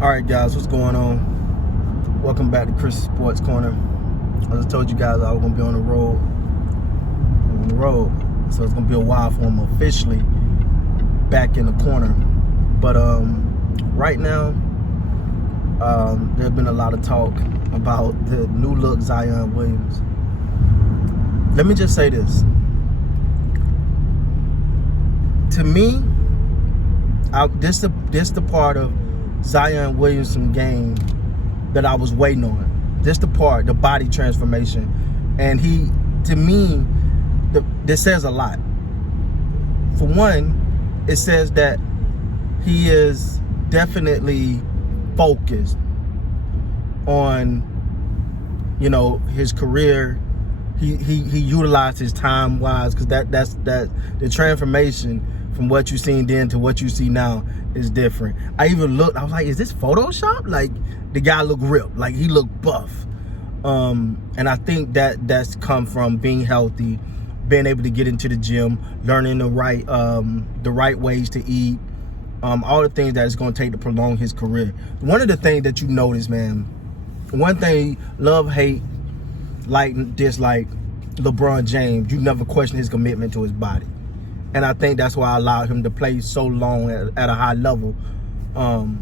All right, guys, what's going on? Welcome back to Chris Sports Corner. I just told you guys I was gonna be on the road. So it's gonna be a while for I'm officially back in the corner. But right now, there's been a lot of talk about the new look Zion Williams. Let me just say this. To me, this the part of Zion Williamson game that I was waiting on. This the part, the body transformation, and to me, this says a lot. For one, it says that he is definitely focused on, his career. He utilized his time wise, because that's the transformation from what you seen then to what you see now is different. I even looked, I was like, is this Photoshop? Like, the guy looked ripped, like he looked buff. And I think that's come from being healthy, being able to get into the gym, learning the right ways to eat, all the things that it's going to take to prolong his career. One of the things that you notice, man, one thing, love, hate, like, dislike LeBron James, you never question his commitment to his body. And I think that's why I allowed him to play so long at a high level. And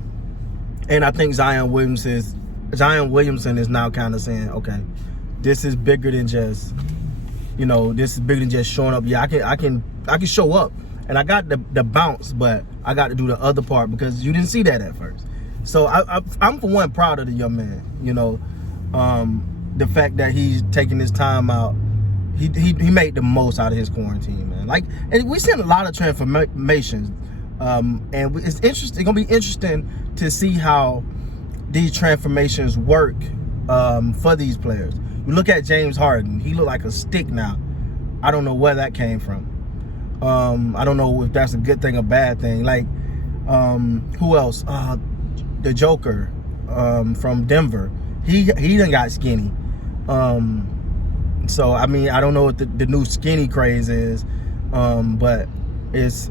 I think Zion Williamson is now kind of saying, okay, this is bigger than just, showing up. Yeah, I can show up, and I got the bounce, but I got to do the other part because you didn't see that at first. So I'm for one proud of the young man. The fact that he's taking his time out. He made the most out of his quarantine, man. Like, and we've seen a lot of transformations, and it's interesting. It's gonna be interesting to see how these transformations work for these players. You look at James Harden; he look like a stick now. I don't know where that came from. I don't know if that's a good thing or bad thing. Like, who else? The Joker from Denver. He done got skinny. So I mean, I don't know what the new skinny craze is, but it's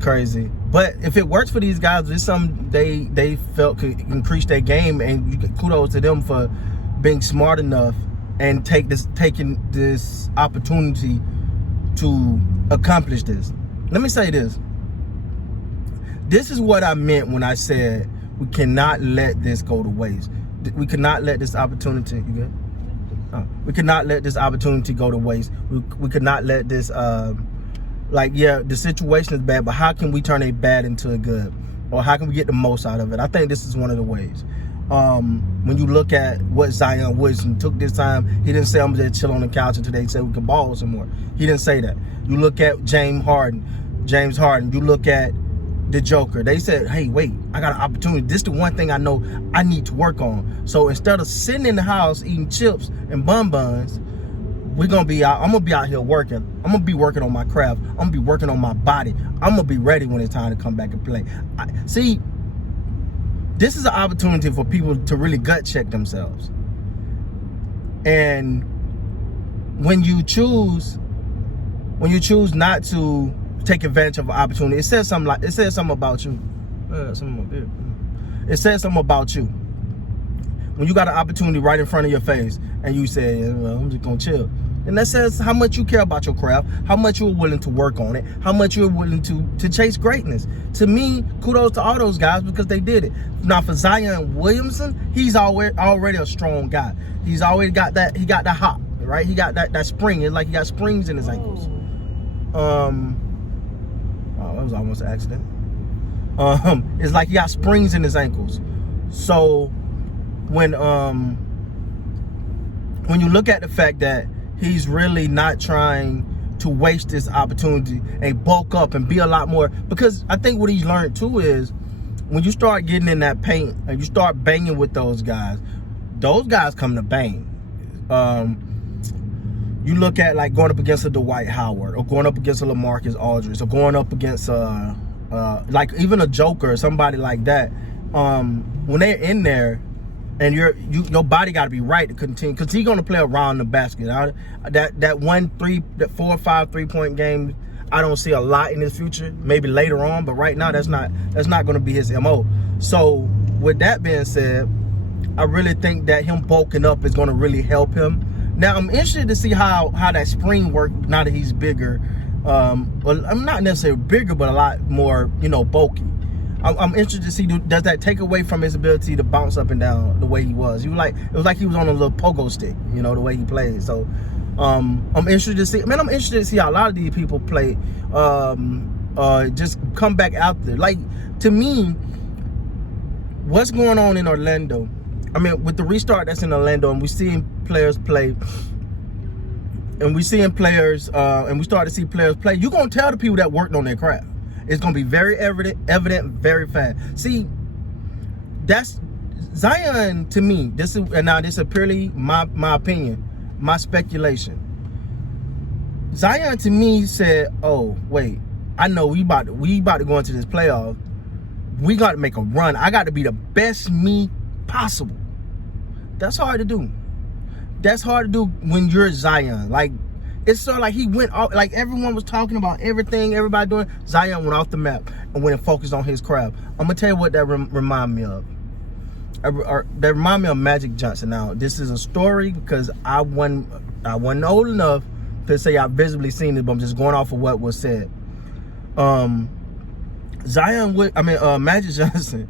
crazy. But if it works for these guys, it's something they felt could increase their game, and kudos to them for being smart enough and taking this opportunity to accomplish this. Let me say this. This is what I meant when I said we cannot let this go to waste. We cannot let this opportunity. You good? We could not let this opportunity go to waste. We could not let this, the situation is bad, but how can we turn a bad into a good? Or how can we get the most out of it? I think this is one of the ways. When you look at what Zion Williamson took this time, he didn't say, I'm just chill on the couch until they say we can ball some more. He didn't say that. You look at James Harden. You look at the Joker. They said, hey, wait, I got an opportunity. This is the one thing I know I need to work on. So instead of sitting in the house eating chips and bonbons, I'm gonna be out here working. I'm gonna be working on my craft. I'm gonna be working on my body. I'm gonna be ready when it's time to come back and play. See, this is an opportunity for people to really gut check themselves. And when you choose not to take advantage of an opportunity, it says something about you. It says something about you. When you got an opportunity right in front of your face and you say, well, I'm just gonna chill. And that says how much you care about your craft, how much you're willing to work on it, how much you're willing to chase greatness. To me, kudos to all those guys because they did it. Now for Zion Williamson, he's already a strong guy. He's already got that, he got that hop, right? He got that spring. It's like he got springs in his ankles. That was almost an accident. It's like he got springs in his ankles. So when you look at the fact that he's really not trying to waste this opportunity and bulk up and be a lot more, because I think what he's learned too is when you start getting in that paint and you start banging with those guys come to bang. You look at like going up against a Dwight Howard or going up against a LaMarcus Aldridge or going up against like even a Joker or somebody like that. When they're in there and your body got to be right to continue, because he's going to play around the basket. That 4 or 5 3-point game, I don't see a lot in his future. Maybe later on, but right now that's not going to be his MO. So with that being said, I really think that him bulking up is going to really help him. Now I'm interested to see how that spring works now that he's bigger. Well, I'm not necessarily bigger, but a lot more, bulky. I'm interested to see, does that take away from his ability to bounce up and down the way he was? It was like he was on a little pogo stick, the way he played. So I'm interested to see. I'm interested to see how a lot of these people play. Just come back out there. Like, to me, what's going on in Orlando? With the restart that's in Orlando, and we're seeing players play, and we start to see players play, you're gonna tell the people that worked on their craft. It's gonna be very evident very fast. See, that's Zion to me. This is purely my opinion, my speculation. Zion to me said, "Oh wait, I know we about to go into this playoff. We got to make a run. I got to be the best me possible." That's hard to do. That's hard to do when you're Zion. Like, it's sort of like he went off, like everyone was talking about everything, everybody doing. Zion went off the map and went and focused on his craft. I'm gonna tell you what that remind me of. That remind me of Magic Johnson. Now, this is a story because I wasn't old enough to say I visibly seen it, but I'm just going off of what was said. Magic Johnson,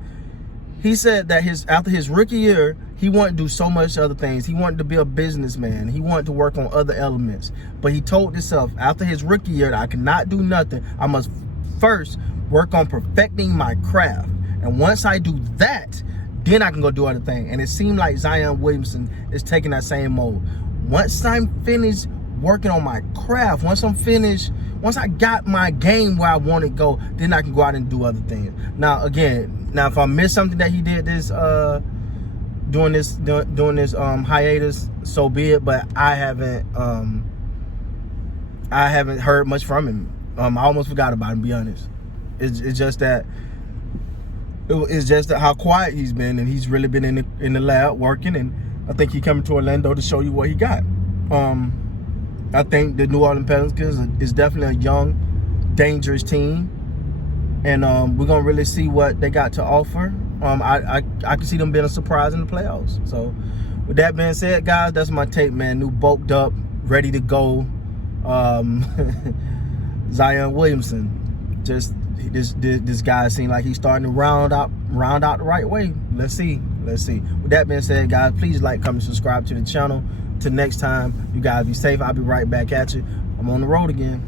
he said that after his rookie year, he wanted to do so much other things. He wanted to be a businessman. He wanted to work on other elements. But he told himself after his rookie year that I cannot do nothing. I must first work on perfecting my craft. And once I do that, then I can go do other things. And it seemed like Zion Williamson is taking that same mode. Once I'm finished working on my craft, once I got my game where I want to go, then I can go out and do other things. Now, if I missed something that he did during this hiatus, so be it. But I haven't heard much from him. I almost forgot about him, to be honest. It's just that how quiet he's been, and he's really been in the lab working. And I think he's coming to Orlando to show you what he got. I think the New Orleans Pelicans is definitely a young, dangerous team, and we're gonna really see what they got to offer. I can see them being a surprise in the playoffs. So, with that being said, guys, that's my take, man. New bulked up, ready to go, Zion Williamson. Just this guy seems like he's starting to round out the right way. Let's see. With that being said, guys, please like, comment, subscribe to the channel. Till next time, you guys be safe. I'll be right back at you. I'm on the road again.